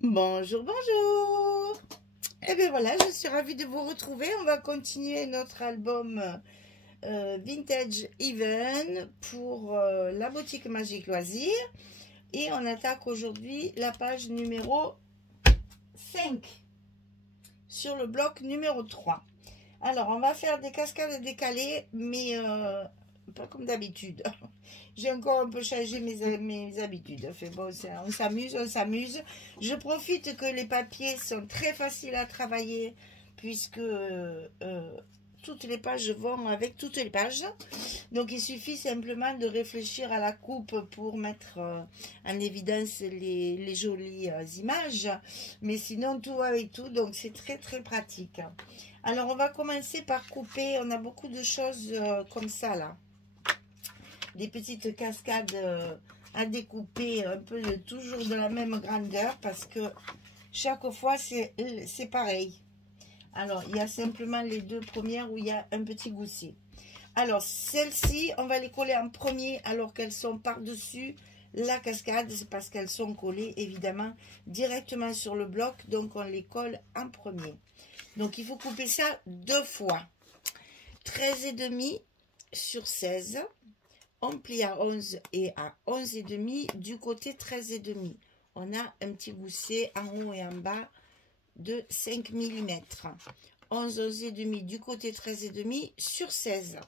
Bonjour, bonjour. Et bien voilà, je suis ravie de vous retrouver. On va continuer notre album Vintage Even pour la boutique Magique Loisirs. Et on attaque aujourd'hui la page numéro 5 sur le bloc numéro 3. Alors, on va faire des cascades décalées, mais pas comme d'habitude. J'ai encore un peu changé mes habitudes. Enfin, bon, on s'amuse, on s'amuse. Je profite que les papiers sont très faciles à travailler, puisque toutes les pages vont avec toutes les pages. Donc, il suffit simplement de réfléchir à la coupe pour mettre en évidence les jolies images. Mais sinon, tout avec tout, donc c'est très, très pratique. Alors, on va commencer par couper. On a beaucoup de choses comme ça, là. Des petites cascades à découper, un peu toujours de la même grandeur, parce que chaque fois, c'est pareil. Alors, il y a simplement les deux premières où il y a un petit gousset. Alors, celles-ci, on va les coller en premier, alors qu'elles sont par-dessus la cascade. C'est parce qu'elles sont collées, évidemment, directement sur le bloc. Donc, on les colle en premier. Donc, il faut couper ça 2 fois. 13,5 sur 16. On plie à 11 et à 11,5 du côté 13,5. On a un petit gousset en haut et en bas de 5 mm. 11, 11,5 du côté 13,5 sur 16.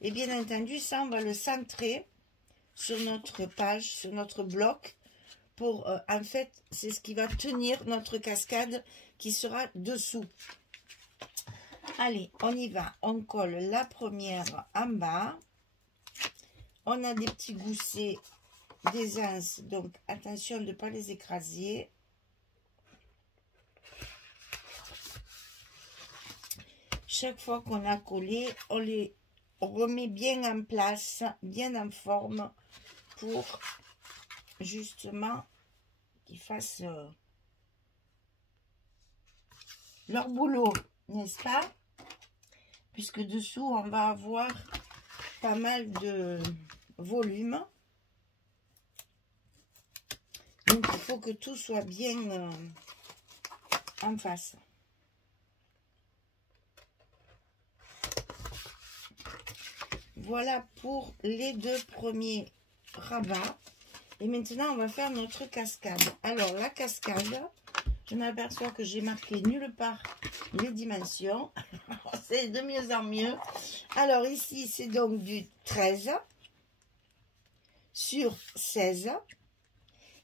Et bien entendu, ça, on va le centrer sur notre page, sur notre bloc. Pour, en fait, c'est ce qui va tenir notre cascade qui sera dessous. Allez, on y va. On colle la première en bas. On a des petits goussets, des anses, donc attention de ne pas les écraser. Chaque fois qu'on a collé, on les remet bien en place, bien en forme, pour justement qu'ils fassent leur boulot, n'est-ce pas? Puisque dessous, on va avoir pas mal de volume. Donc, il faut que tout soit bien en face. Voilà pour les deux premiers rabats. Et maintenant, on va faire notre cascade. Alors, la cascade, je m'aperçois que j'ai marqué nulle part les dimensions. C'est de mieux en mieux. Alors, ici, c'est donc du 13 sur 16.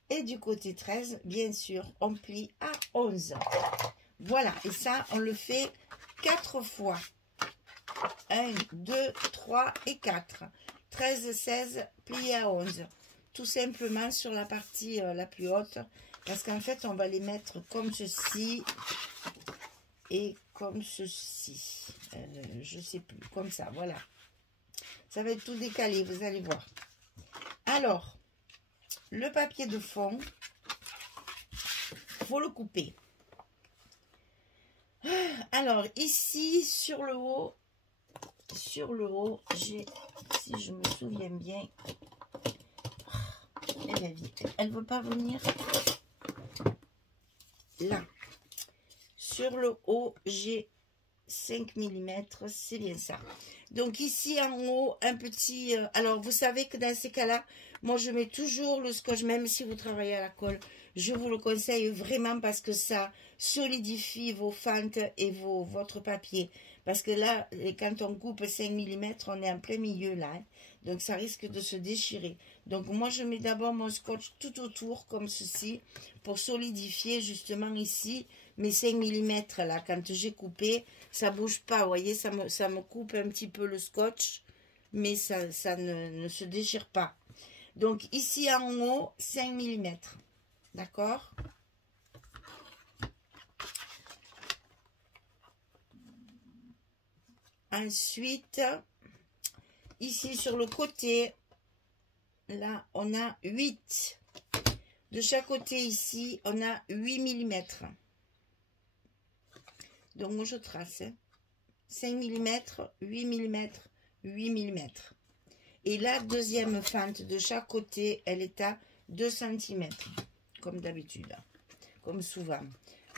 Et du côté 13, bien sûr, on plie à 11. Voilà, et ça, on le fait 4 fois. 1, 2, 3 et 4. 13, 16, plié à 11. Tout simplement sur la partie la plus haute. Parce qu'en fait, on va les mettre comme ceci. Et comme ceci. Je ne sais plus. Comme ça, voilà. Ça va être tout décalé, vous allez voir. Alors, le papier de fond, il faut le couper. Alors, ici, sur le haut, j'ai, si je me souviens bien, elle est vite. Elle ne veut pas venir là. Sur le haut, j'ai 5 mm, c'est bien ça. Donc ici en haut, un petit... alors vous savez que dans ces cas-là, moi je mets toujours le scotch, même si vous travaillez à la colle. Je vous le conseille vraiment parce que ça solidifie vos fentes et votre papier. Parce que là, quand on coupe 5 mm, on est en plein milieu là. Hein. Donc ça risque de se déchirer. Donc moi je mets d'abord mon scotch tout autour comme ceci pour solidifier justement ici mes 5 mm là. Quand j'ai coupé, ça bouge pas, vous voyez, ça me coupe un petit peu le scotch, mais ça ne se déchire pas. Donc ici en haut, 5 mm, d'accord? Ensuite, ici sur le côté, là, on a 8. De chaque côté ici, on a 8 mm. Donc, moi, je trace. Hein. 5 mm, 8 mm, 8 mm. Et la deuxième fente de chaque côté, elle est à 2 cm, comme d'habitude. comme souvent.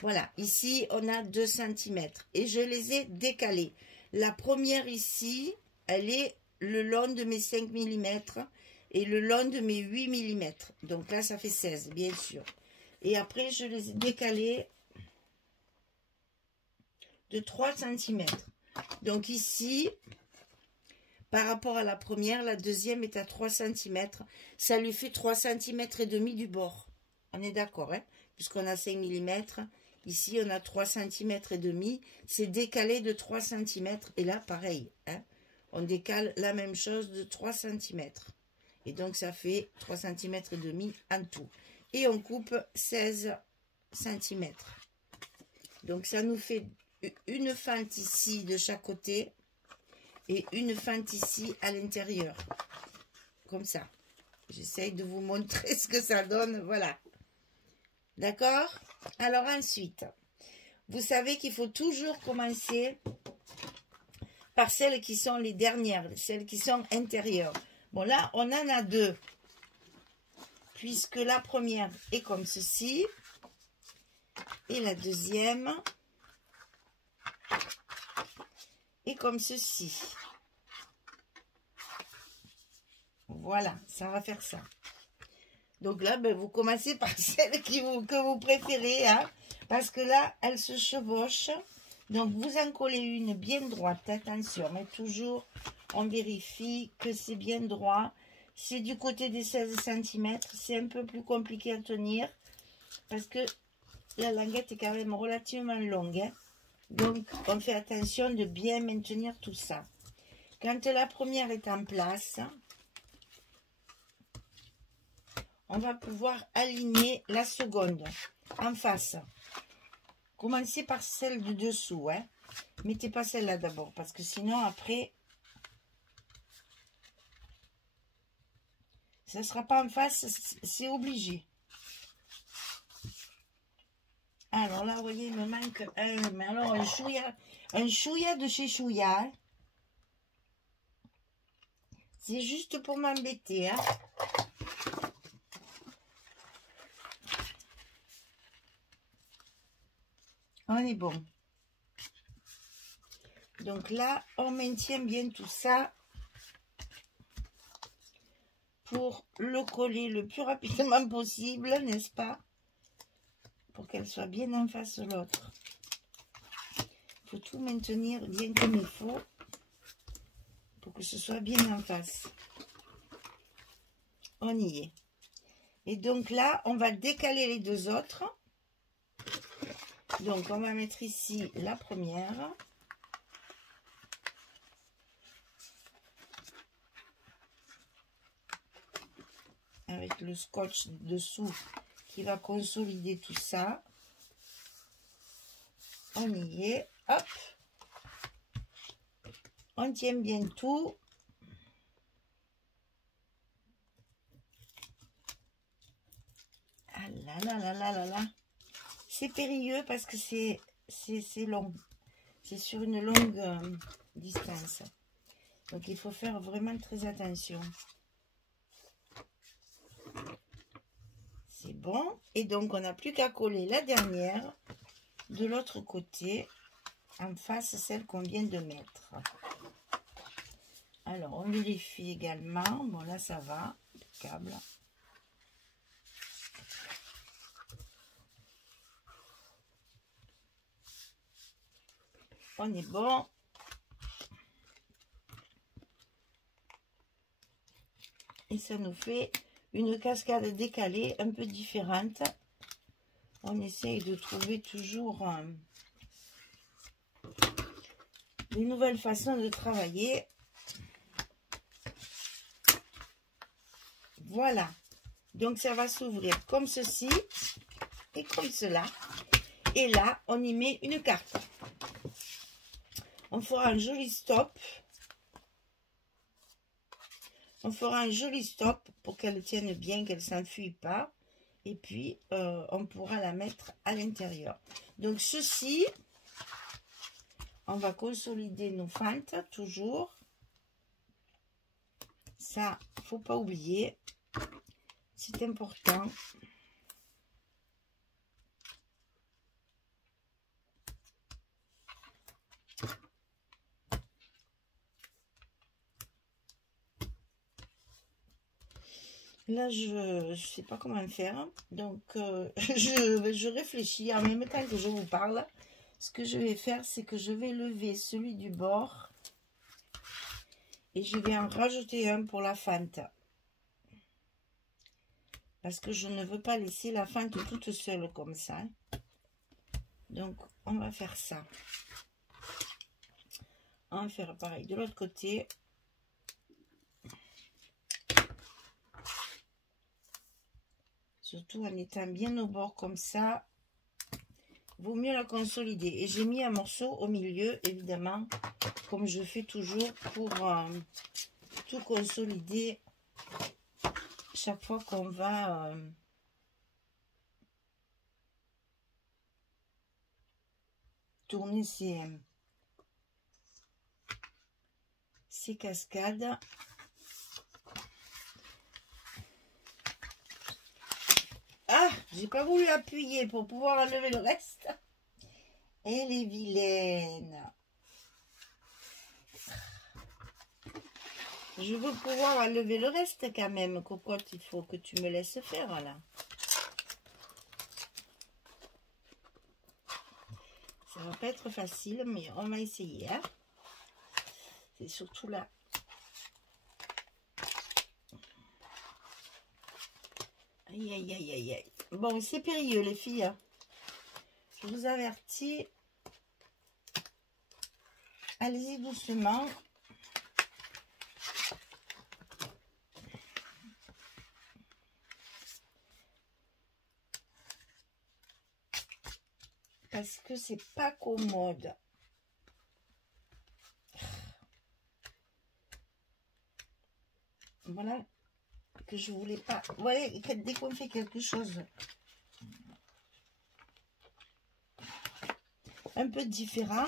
Voilà, ici, on a 2 cm et je les ai décalés. La première ici, elle est le long de mes 5 mm et le long de mes 8 mm. Donc là, ça fait 16, bien sûr. Et après, je les ai décalés de 3 cm. Donc ici, par rapport à la première, la deuxième est à 3 cm. Ça lui fait 3 cm et demi du bord. On est d'accord, hein? Puisqu'on a 5 mm. Ici, on a 3 cm et demi. C'est décalé de 3 cm. Et là, pareil, hein? On décale la même chose de 3 cm. Et donc, ça fait 3 cm et demi en tout. Et on coupe 16 cm. Donc, ça nous fait une fente ici de chaque côté. Et une fente ici à l'intérieur. Comme ça. J'essaye de vous montrer ce que ça donne. Voilà. D'accord? Alors ensuite, vous savez qu'il faut toujours commencer par celles qui sont les dernières, celles qui sont intérieures. Bon, là, on en a 2. Puisque la première est comme ceci. Et la deuxième est comme ceci. Voilà, ça va faire ça. Donc là, ben, vous commencez par celle que vous préférez, hein, parce que là, elle se chevauche. Donc, vous en collez une bien droite, attention, mais toujours, on vérifie que c'est bien droit. C'est du côté des 16 cm, c'est un peu plus compliqué à tenir, parce que la languette est quand même relativement longue, hein. Donc, on fait attention de bien maintenir tout ça. Quand la première est en place, on va pouvoir aligner la seconde en face. Commencez par celle du dessous, hein. Mettez pas celle-là d'abord, parce que sinon, après, ça ne sera pas en face, c'est obligé. Alors là, vous voyez, il me manque mais alors un chouïa de chez Chouïa. Hein. C'est juste pour m'embêter, hein. On est bon. Donc là, on maintient bien tout ça pour le coller le plus rapidement possible, n'est-ce pas? Pour qu'elle soit bien en face de l'autre. Il faut tout maintenir bien comme il faut pour que ce soit bien en face. On y est. Et donc là, on va décaler les deux autres. Donc, on va mettre ici la première. Avec le scotch dessous qui va consolider tout ça. On y est. Hop. On tient bien tout. Ah là là là là là là. C'est périlleux parce que c'est long. C'est sur une longue distance. Donc, il faut faire vraiment très attention. C'est bon. Et donc, on n'a plus qu'à coller la dernière de l'autre côté, en face, celle qu'on vient de mettre. Alors, on vérifie également. Bon, là, ça va. Impeccable. On est bon. Et ça nous fait une cascade décalée un peu différente. On essaye de trouver toujours des nouvelles façons de travailler. Voilà. Donc ça va s'ouvrir comme ceci et comme cela. Et là, on y met une carte. On fera un joli stop. On fera un joli stop pour qu'elle tienne bien, qu'elle ne s'enfuit pas. Et puis, on pourra la mettre à l'intérieur. Donc, ceci, on va consolider nos fentes, toujours. Ça, il ne faut pas oublier. C'est important. Là, je sais pas comment faire. Donc, je réfléchis en même temps que je vous parle. Ce que je vais faire, c'est que je vais lever celui du bord. Et je vais en rajouter un pour la fente. Parce que je ne veux pas laisser la fente toute seule comme ça. Donc, on va faire ça. On va faire pareil de l'autre côté. Surtout en étant bien au bord comme ça. Vaut mieux la consolider. Et j'ai mis un morceau au milieu, évidemment, comme je fais toujours pour tout consolider chaque fois qu'on va tourner ces cascades. Ah, j'ai pas voulu appuyer pour pouvoir enlever le reste. Elle est vilaine. Je veux pouvoir enlever le reste quand même. Cocotte, il faut que tu me laisses faire là. Ça va pas être facile, mais on va essayer. Hein. C'est surtout là. Aïe, aïe, aïe, aïe, aïe. Bon, c'est périlleux, les filles. Hein. Je vous avertis. Allez-y doucement. Parce que c'est pas commode. Voilà que je voulais pas. Vous voyez, dès qu'on fait quelque chose un peu différent,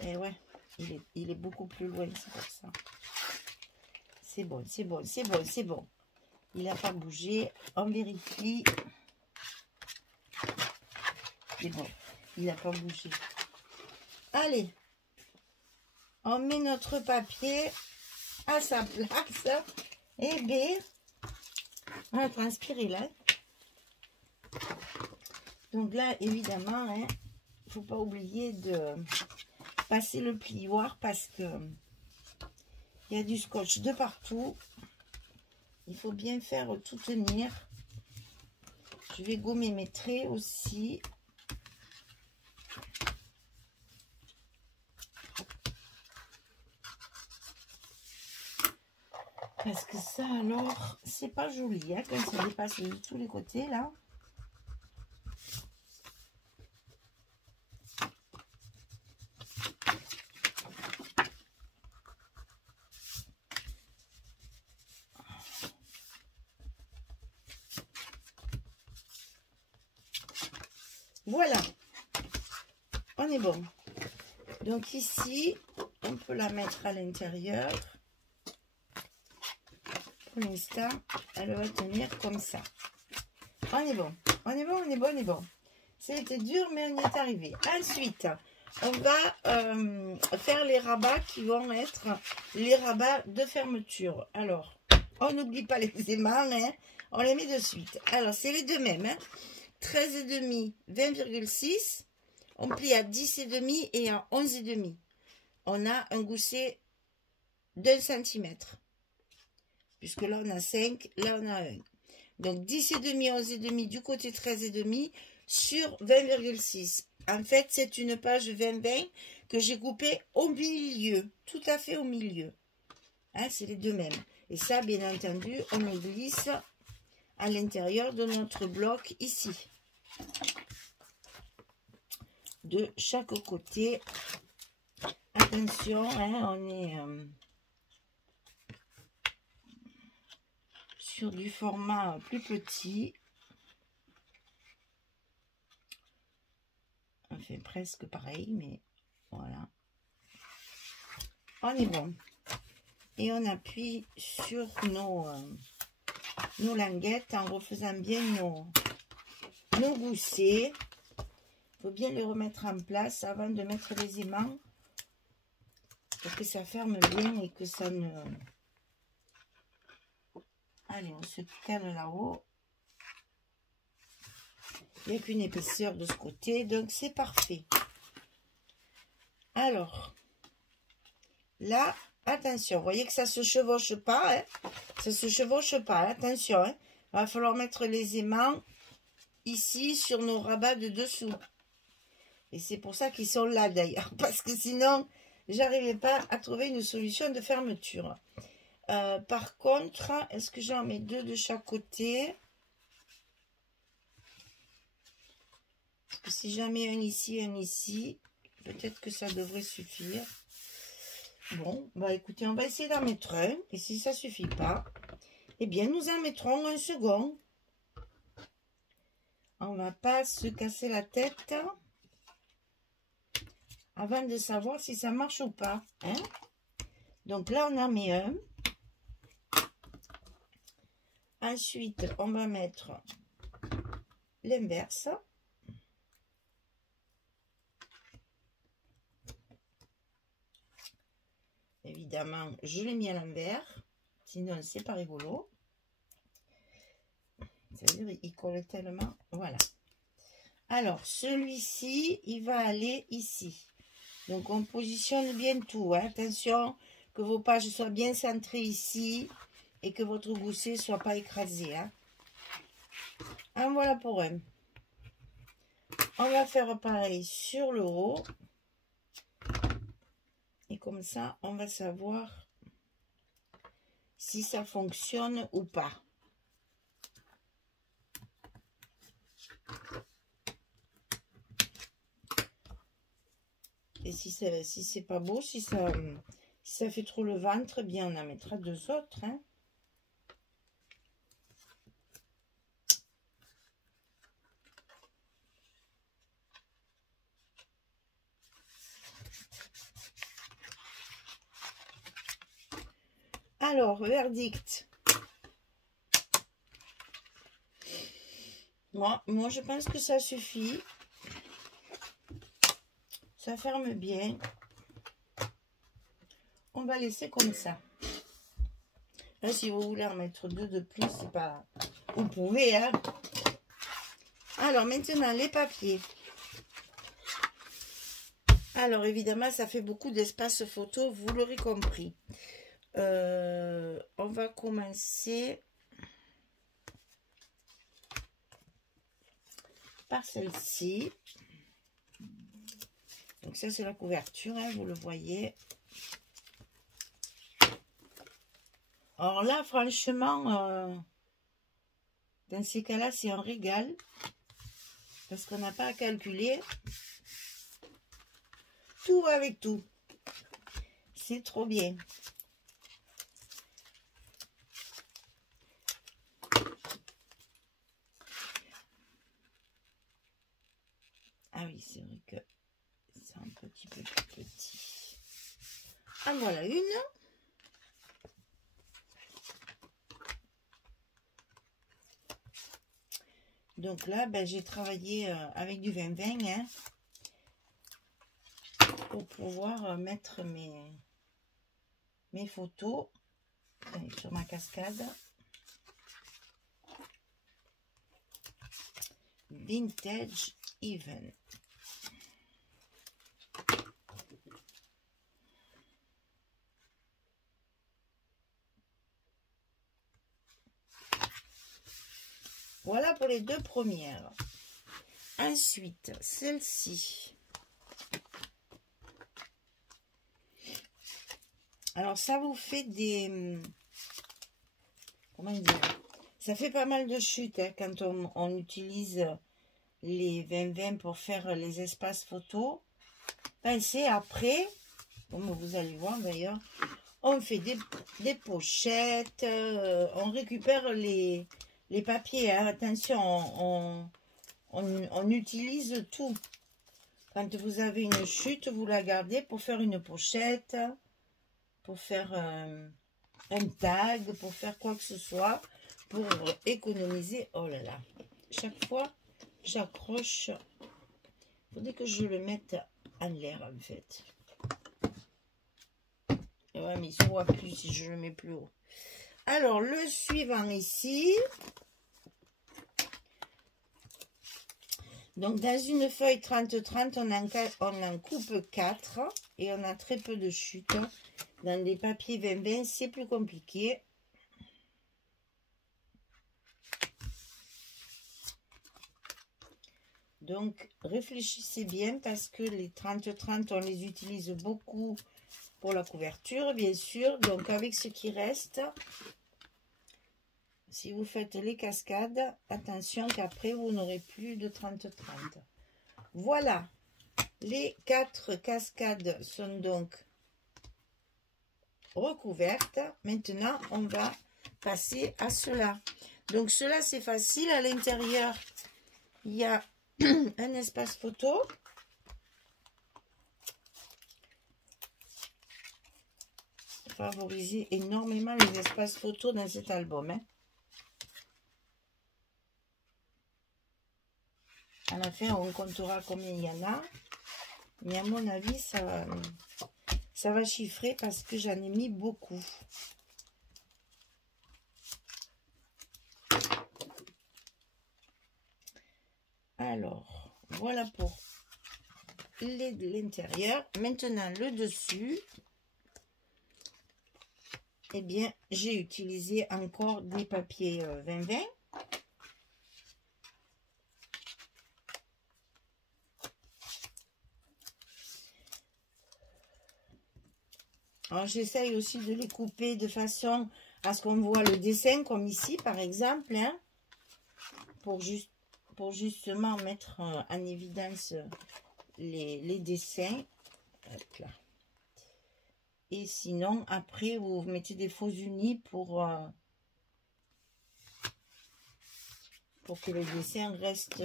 et ouais, il est beaucoup plus loin, c'est pour ça. C'est bon, c'est bon, c'est bon, c'est bon. Il n'a pas bougé. On vérifie. C'est bon, il n'a pas bougé. Allez, on met notre papier à sa place. Et bien, on va transpirer là. Donc là, évidemment, il ne faut pas oublier de passer le plioir parce que il y a du scotch de partout. Il faut bien faire tout tenir. Je vais gommer mes traits aussi. Parce que ça, alors, c'est pas joli, hein, quand ça dépasse de tous les côtés, là. Voilà. On est bon. Donc ici, on peut la mettre à l'intérieur. Pour l'instant, elle va tenir comme ça. On est bon. On est bon, on est bon, on est bon. C'était dur, mais on y est arrivé. Ensuite, on va faire les rabats qui vont être les rabats de fermeture. Alors, on n'oublie pas les aimants, hein, on les met de suite. Alors, c'est les deux mêmes. Hein, 13,5, 20,6. On plie à 10,5 et à 11,5. On a un gousset d'1 cm. Puisque là, on a 5, là, on a 1. Donc, 10,5, 11,5 du côté 13,5 sur 20,6. En fait, c'est une page 20-20 que j'ai coupée au milieu. Tout à fait au milieu. Hein, c'est les deux mêmes. Et ça, bien entendu, on le glisse à l'intérieur de notre bloc ici. De chaque côté. Attention, hein, on est sur du format plus petit. On fait presque pareil, mais voilà. On est bon. Et on appuie sur nos languettes en refaisant bien nos goussets. Il faut bien les remettre en place avant de mettre les aimants pour que ça ferme bien et que ça ne Allez, on se cale là-haut. Il n'y a qu'une épaisseur de ce côté, donc c'est parfait. Alors, là, attention, vous voyez que ça ne se chevauche pas, hein, ça ne se chevauche pas, attention, hein. Il va falloir mettre les aimants ici sur nos rabats de dessous. Et c'est pour ça qu'ils sont là d'ailleurs, parce que sinon, j'arrivais pas à trouver une solution de fermeture. Par contre, est-ce que j'en mets 2 de chaque côté? Parce que si j'en mets un ici, peut-être que ça devrait suffire. Bon, bah écoutez, on va essayer d'en mettre un. Et si ça ne suffit pas, eh bien, nous en mettrons un second. On ne va pas se casser la tête avant de savoir si ça marche ou pas. Hein? Donc là, on en met un. Ensuite, on va mettre l'inverse. Évidemment, je l'ai mis à l'envers. Sinon, c'est pas rigolo. C'est-à-dire, il colle tellement. Voilà. Alors, celui-ci, il va aller ici. Donc, on positionne bien tout. Hein. Attention que vos pages soient bien centrées ici et que votre gousset ne soit pas écrasé. Hein. En voilà pour un. On va faire pareil sur le haut. Et comme ça, on va savoir si ça fonctionne ou pas. Et si c'est pas beau, si ça fait trop le ventre, eh bien on en mettra 2 autres. Hein. Alors, verdict. Moi, je pense que ça suffit. Ça ferme bien. On va laisser comme ça. Là, si vous voulez en mettre 2 de plus, c'est pas... Vous pouvez, hein. Alors, maintenant, les papiers. Alors, évidemment, ça fait beaucoup d'espace photo, vous l'aurez compris. On va commencer par celle-ci. Donc ça, c'est la couverture, hein, vous le voyez. Alors là, franchement, dans ces cas-là, c'est un régal. Parce qu'on n'a pas à calculer. Tout va avec tout. C'est trop bien. Ah oui, c'est vrai que c'est un petit peu plus petit. Ah, voilà une. Donc là, ben, j'ai travaillé avec du 20-20 hein, pour pouvoir mettre mes photos sur ma cascade. Vintage Even. Voilà pour les 2 premières. Ensuite, celle-ci. Alors, ça vous fait des... Comment dire? Ça fait pas mal de chutes hein, quand on utilise les 20-20 pour faire les espaces photos. Pensez après, comme vous allez voir d'ailleurs, on fait des pochettes, on récupère les papiers. Hein. Attention, on utilise tout. Quand vous avez une chute, vous la gardez pour faire une pochette, pour faire un tag, pour faire quoi que ce soit, pour économiser. Oh là là, chaque fois, j'accroche. Il faudrait que je le mette en l'air, en fait. Ouais, mais il ne se voit plus si je le mets plus haut. Alors, le suivant ici. Donc, dans une feuille 30-30, on en coupe 4 et on a très peu de chute. Dans des papiers 20-20, c'est plus compliqué. Donc, réfléchissez bien parce que les 30-30, on les utilise beaucoup pour la couverture, bien sûr. Donc, avec ce qui reste, si vous faites les cascades, attention qu'après, vous n'aurez plus de 30-30. Voilà, les 4 cascades sont donc recouvertes. Maintenant, on va passer à cela. Donc, cela, c'est facile. À l'intérieur, il y a un espace photo. Favorisez énormément les espaces photos dans cet album. Hein. À la fin, on comptera combien il y en a. Mais à mon avis, ça va chiffrer parce que j'en ai mis beaucoup. Alors, voilà pour l'intérieur. Maintenant, le dessus. Eh bien, j'ai utilisé encore des papiers 20-20. Alors, j'essaye aussi de les couper de façon à ce qu'on voit le dessin, comme ici, par exemple, hein, pour justement mettre en évidence les dessins. Hop là. Et sinon, après, vous mettez des faux unis pour que le dessin reste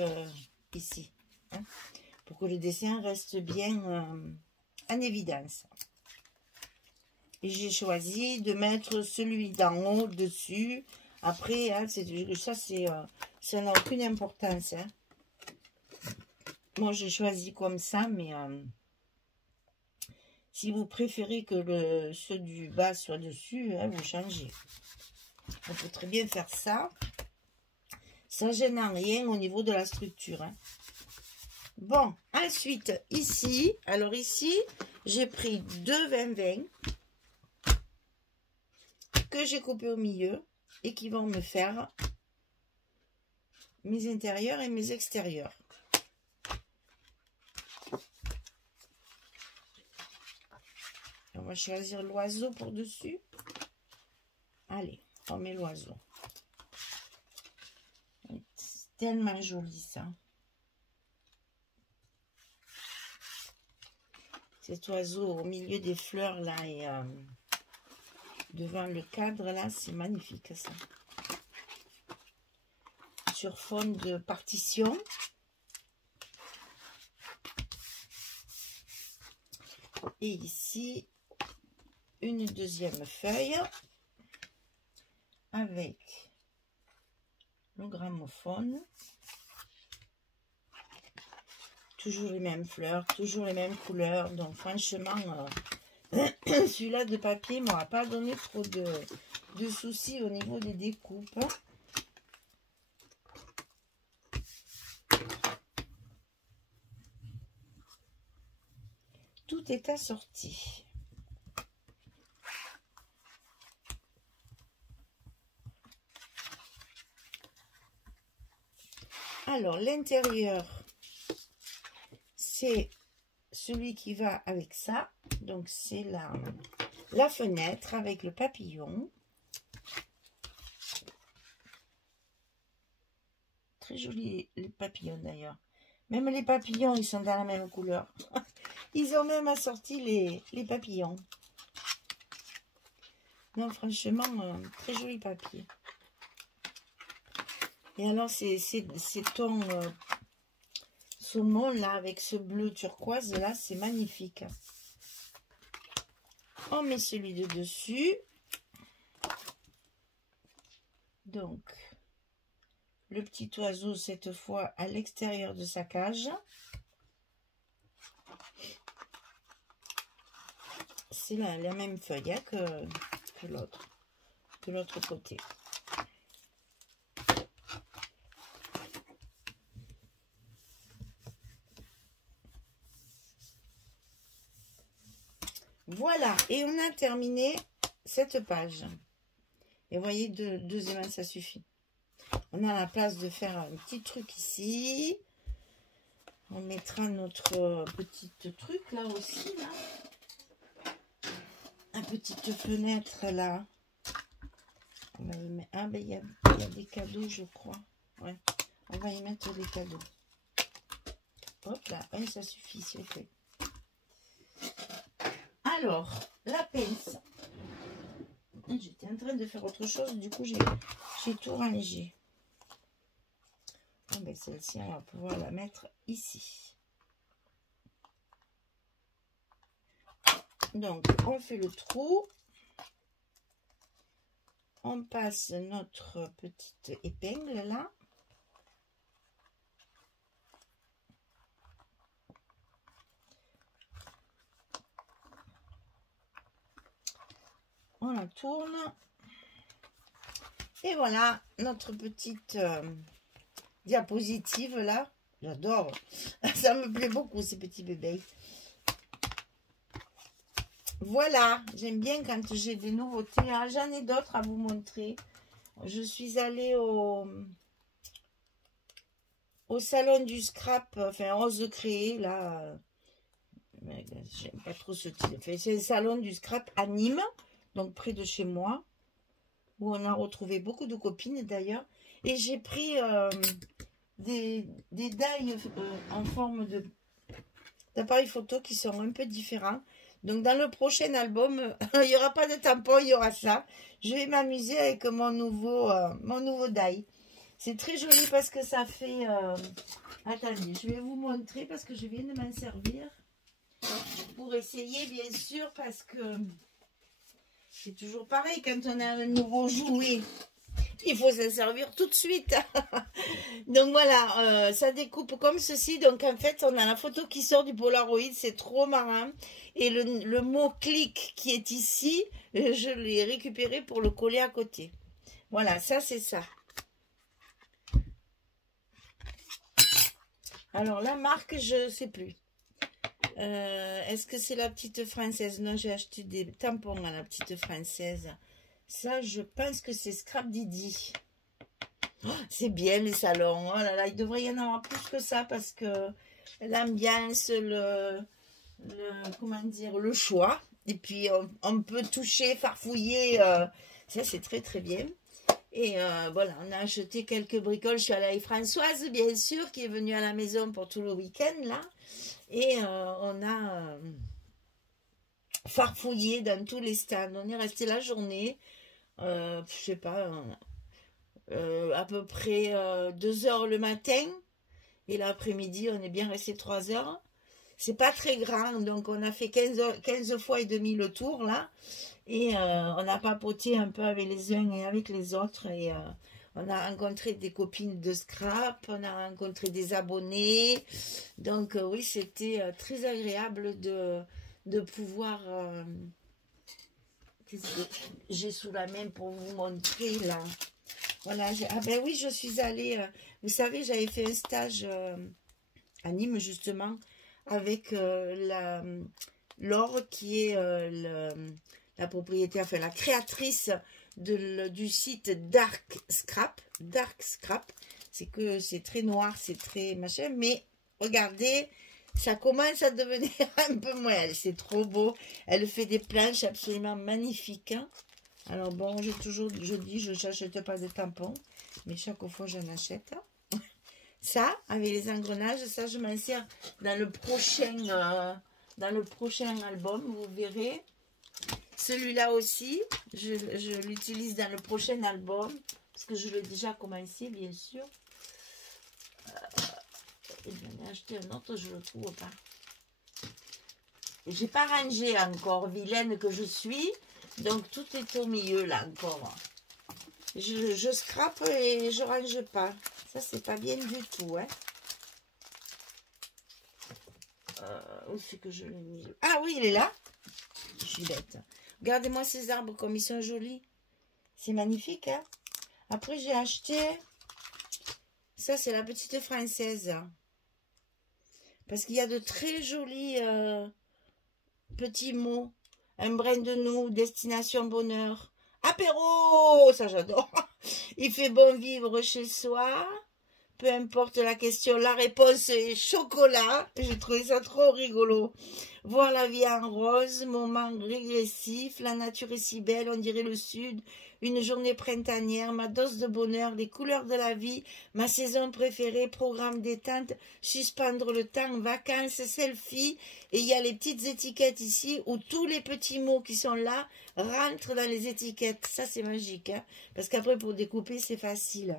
ici. Hein, pour que le dessin reste bien en évidence. Et j'ai choisi de mettre celui d'en haut dessus. Après, hein, ça n'a aucune importance. Hein. Moi, j'ai choisi comme ça, mais si vous préférez que ceux du bas soient dessus, hein, vous changez. On peut très bien faire ça. Ça gêne en rien au niveau de la structure. Hein. Bon, ensuite, ici, alors ici, j'ai pris 2 20-20 que j'ai coupé au milieu et qui vont me faire mes intérieurs et mes extérieurs. On va choisir l'oiseau pour dessus. Allez, on met l'oiseau. C'est tellement joli ça. Cet oiseau au milieu des fleurs là et devant le cadre là, c'est magnifique ça. Sur fond de partition. Et ici, une deuxième feuille avec le gramophone. Toujours les mêmes fleurs, toujours les mêmes couleurs. Donc franchement, celui-là de papier ne m'aura pas donné trop de soucis au niveau des découpes. Tout est assorti. Alors, l'intérieur, c'est celui qui va avec ça. Donc, c'est la fenêtre avec le papillon. Très joli les papillons d'ailleurs. Même les papillons, ils sont dans la même couleur. Ils ont même assorti les papillons. Non, franchement, très joli papier. Et alors, ces tons saumon là, avec ce bleu turquoise là, c'est magnifique. On met celui de dessus. Donc, le petit oiseau, cette fois, à l'extérieur de sa cage. C'est la même feuille hein, que l'autre. de l'autre côté. Voilà, et on a terminé cette page. Et vous voyez, deux émails, ça suffit. On a la place de faire un petit truc ici. On mettra notre petit truc là aussi, là. Une petite fenêtre là. On va y mettre... Ah ben il y a des cadeaux, je crois. Ouais. On va y mettre des cadeaux. Hop là, ouais, ça suffit, c'est fait. Alors, la pince. J'étais en train de faire autre chose, du coup j'ai tout rangé. Ah ben, celle-ci, on va pouvoir la mettre ici. Donc, on fait le trou. On passe notre petite épingle là. On la tourne. Et voilà notre petite diapositive là. J'adore. Ça me plaît beaucoup ces petits bébés. Voilà, j'aime bien quand j'ai des nouveautés. Ah, j'en ai d'autres à vous montrer. Je suis allée au salon du scrap, enfin Ose de créer, là. J'aime pas trop ce type. Enfin, c'est le salon du scrap à Nîmes, donc près de chez moi, où on a retrouvé beaucoup de copines d'ailleurs. Et j'ai pris des dailles en forme d'appareil photo qui sont un peu différents. Donc, dans le prochain album, il n'y aura pas de tampon, il y aura ça. Je vais m'amuser avec mon nouveau die. C'est très joli parce que ça fait... Attendez, je vais vous montrer parce que je viens de m'en servir. Pour essayer, bien sûr, parce que c'est toujours pareil quand on a un nouveau jouet. Il faut s'en servir tout de suite. Donc voilà, ça découpe comme ceci. Donc en fait, on a la photo qui sort du Polaroid. C'est trop marrant. Et le mot clic qui est ici, je l'ai récupéré pour le coller à côté. Voilà, ça c'est ça. Alors la marque, je ne sais plus. Est-ce que c'est la petite française? Non, j'ai acheté des tampons à la petite française. Ça, je pense que c'est Scrap Didi. Oh, c'est bien les salons. Oh là là, il devrait y en avoir plus que ça parce que l'ambiance, comment dire, le choix. Et puis, on peut toucher, farfouiller. Ça, c'est très, très bien. Et voilà, on a acheté quelques bricoles. Je suis allée avec Françoise, bien sûr, qui est venue à la maison pour tout le week-end, là. Et on a farfouillé dans tous les stands. On est resté la journée, je sais pas, à peu près 2 heures le matin. Et l'après-midi, on est bien resté 3 heures. C'est pas très grand, donc on a fait 15 fois et demi le tour, là. Et on a papoté un peu avec les uns et avec les autres. Et on a rencontré des copines de scrap, on a rencontré des abonnés. Donc oui, c'était très agréable de pouvoir... Qu'est-ce que j'ai sous la main pour vous montrer là? Voilà, ah ben oui, je suis allée... vous savez, j'avais fait un stage à Nîmes justement avec Laure qui est la propriétaire, enfin la créatrice du site Dark Scrap. C'est que c'est très noir, c'est très machin, mais regardez, ça commence à devenir un peu moins. C'est trop beau. Elle fait des planches absolument magnifiques. Hein. Alors bon, je dis, je n'achète pas de tampons, mais chaque fois j'en achète. Ça, avec les engrenages, ça je m'en sers dans le prochain album, vous verrez. Celui-là aussi, je l'utilise dans le prochain album, parce que je l'ai déjà commencé, bien sûr. Et j'en ai acheté un autre, je ne le trouve pas. J'ai pas rangé encore, vilaine que je suis, donc tout est au milieu là encore. Je scrape et je range pas. Ça, c'est pas bien du tout, hein. Où c'est que je l'ai mis? Ah oui, il est là. Je suis bête. Regardez-moi ces arbres comme ils sont jolis. C'est magnifique, hein. Après, j'ai acheté... Ça, c'est la petite française. Parce qu'il y a de très jolis petits mots. Un brin de nous, destination bonheur. Apéro, ça j'adore. Il fait bon vivre chez soi. Peu importe la question, la réponse est chocolat. J'ai trouvé ça trop rigolo. Voir la vie en rose, moment régressif. La nature est si belle, on dirait le sud. Une journée printanière, ma dose de bonheur, les couleurs de la vie, ma saison préférée, programme détente, suspendre le temps, vacances, selfie. Et il y a les petites étiquettes ici où tous les petits mots qui sont là rentrent dans les étiquettes. Ça, c'est magique, hein, parce qu'après, pour découper, c'est facile.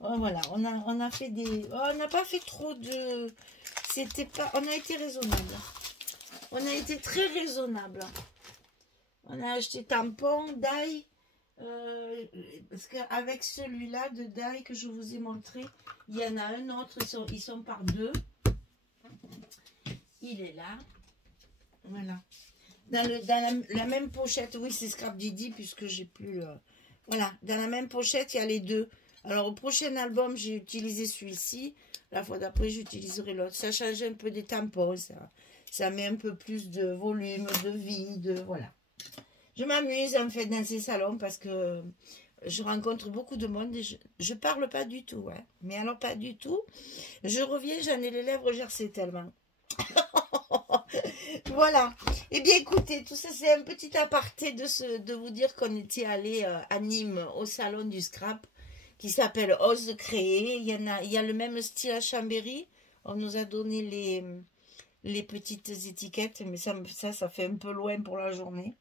Oh, voilà, on a fait des... Oh, on n'a pas fait trop de... C'était pas... On a été raisonnable. On a été très raisonnable. On a acheté tampons, d'ail. Parce qu'avec celui-là de d'ail que je vous ai montré, il y en a un autre, ils sont par deux. Il est là. Voilà. Dans la même pochette, oui, c'est Scrap Didi, puisque j'ai plus... Voilà, dans la même pochette, il y a les deux. Alors, au prochain album, j'ai utilisé celui-ci. La fois d'après, j'utiliserai l'autre. Ça change un peu des tampons, ça met un peu plus de volume, de vie, voilà. Je m'amuse en fait dans ces salons parce que je rencontre beaucoup de monde et je parle pas du tout, hein. Mais alors pas du tout. Je reviens, j'en ai les lèvres gercées tellement. Voilà. Eh bien écoutez, tout ça c'est un petit aparté de vous dire qu'on était allé à Nîmes au salon du scrap qui s'appelle Ose Créer. Il y a le même style à Chambéry. On nous a donné les petites étiquettes, mais ça fait un peu loin pour la journée.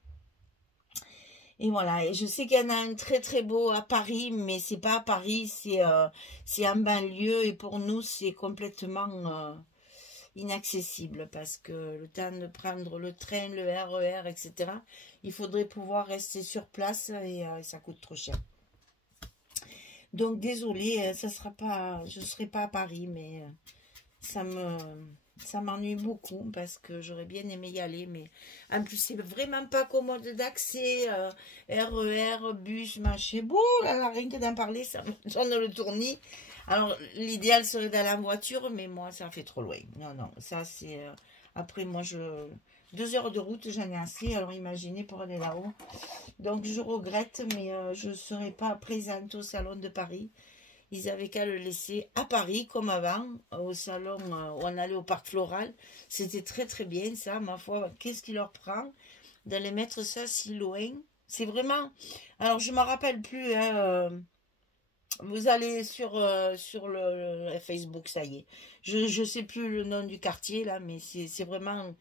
Et voilà, et je sais qu'il y en a un très très beau à Paris, mais c'est pas à Paris, c'est en banlieue, et pour nous c'est complètement inaccessible, parce que le temps de prendre le train, le RER, etc., il faudrait pouvoir rester sur place, et ça coûte trop cher. Donc désolé, ça sera pas, je ne serai pas à Paris, mais ça m'ennuie beaucoup parce que j'aurais bien aimé y aller, mais en plus c'est vraiment pas commode d'accès, RER, bus, machin, bon, là, rien que d'en parler, ça me donne le tournis. Alors l'idéal serait d'aller en voiture, mais moi ça fait trop loin. Non, ça c'est... après moi 2 heures de route, j'en ai assez, alors imaginez pour aller là-haut. Donc je regrette, mais je ne serai pas présente au salon de Paris. Ils avaient qu'à le laisser à Paris, comme avant, au salon où on allait au parc floral. C'était très très bien ça, ma foi. Qu'est-ce qui leur prend d'aller mettre ça si loin? C'est vraiment... Alors je ne me rappelle plus, hein, vous allez sur le Facebook, ça y est. Je ne sais plus le nom du quartier là, mais c'est vraiment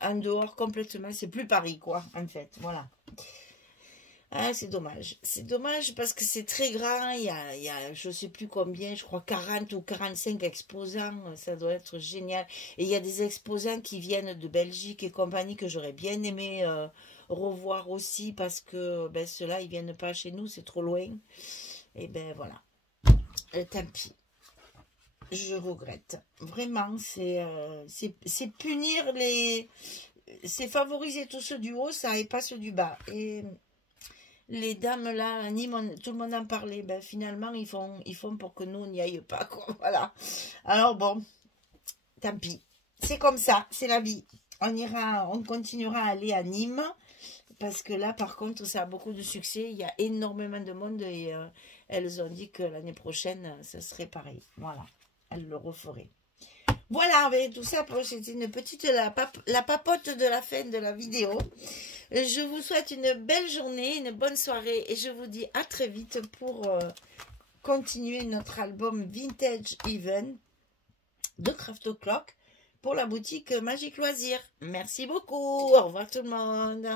en dehors complètement. C'est plus Paris quoi, en fait, voilà. Ah, c'est dommage. C'est dommage parce que c'est très grand. Il y a je ne sais plus combien, je crois 40 ou 45 exposants. Ça doit être génial. Et il y a des exposants qui viennent de Belgique et compagnie que j'aurais bien aimé revoir aussi parce que ben, ceux-là, ils viennent pas chez nous, c'est trop loin. Et ben voilà. Tant pis. Je regrette. Vraiment, c'est punir les... C'est favoriser tous ceux du haut, ça, et pas ceux du bas. Et... les dames là, à Nîmes, tout le monde en parlait. Ben, finalement, ils font pour que nous, on n'y aille pas, quoi. Voilà. Alors bon, tant pis. C'est comme ça, c'est la vie. On continuera à aller à Nîmes. Parce que là, par contre, ça a beaucoup de succès. Il y a énormément de monde. Et elles ont dit que l'année prochaine, ça serait pareil. Voilà. Elles le referaient. Voilà, avec tout ça, c'était une petite la papote de la fin de la vidéo. Je vous souhaite une belle journée, une bonne soirée et je vous dis à très vite pour continuer notre album Vintage Even de Craft O'Clock pour la boutique Magique Loisirs. Merci beaucoup, au revoir tout le monde.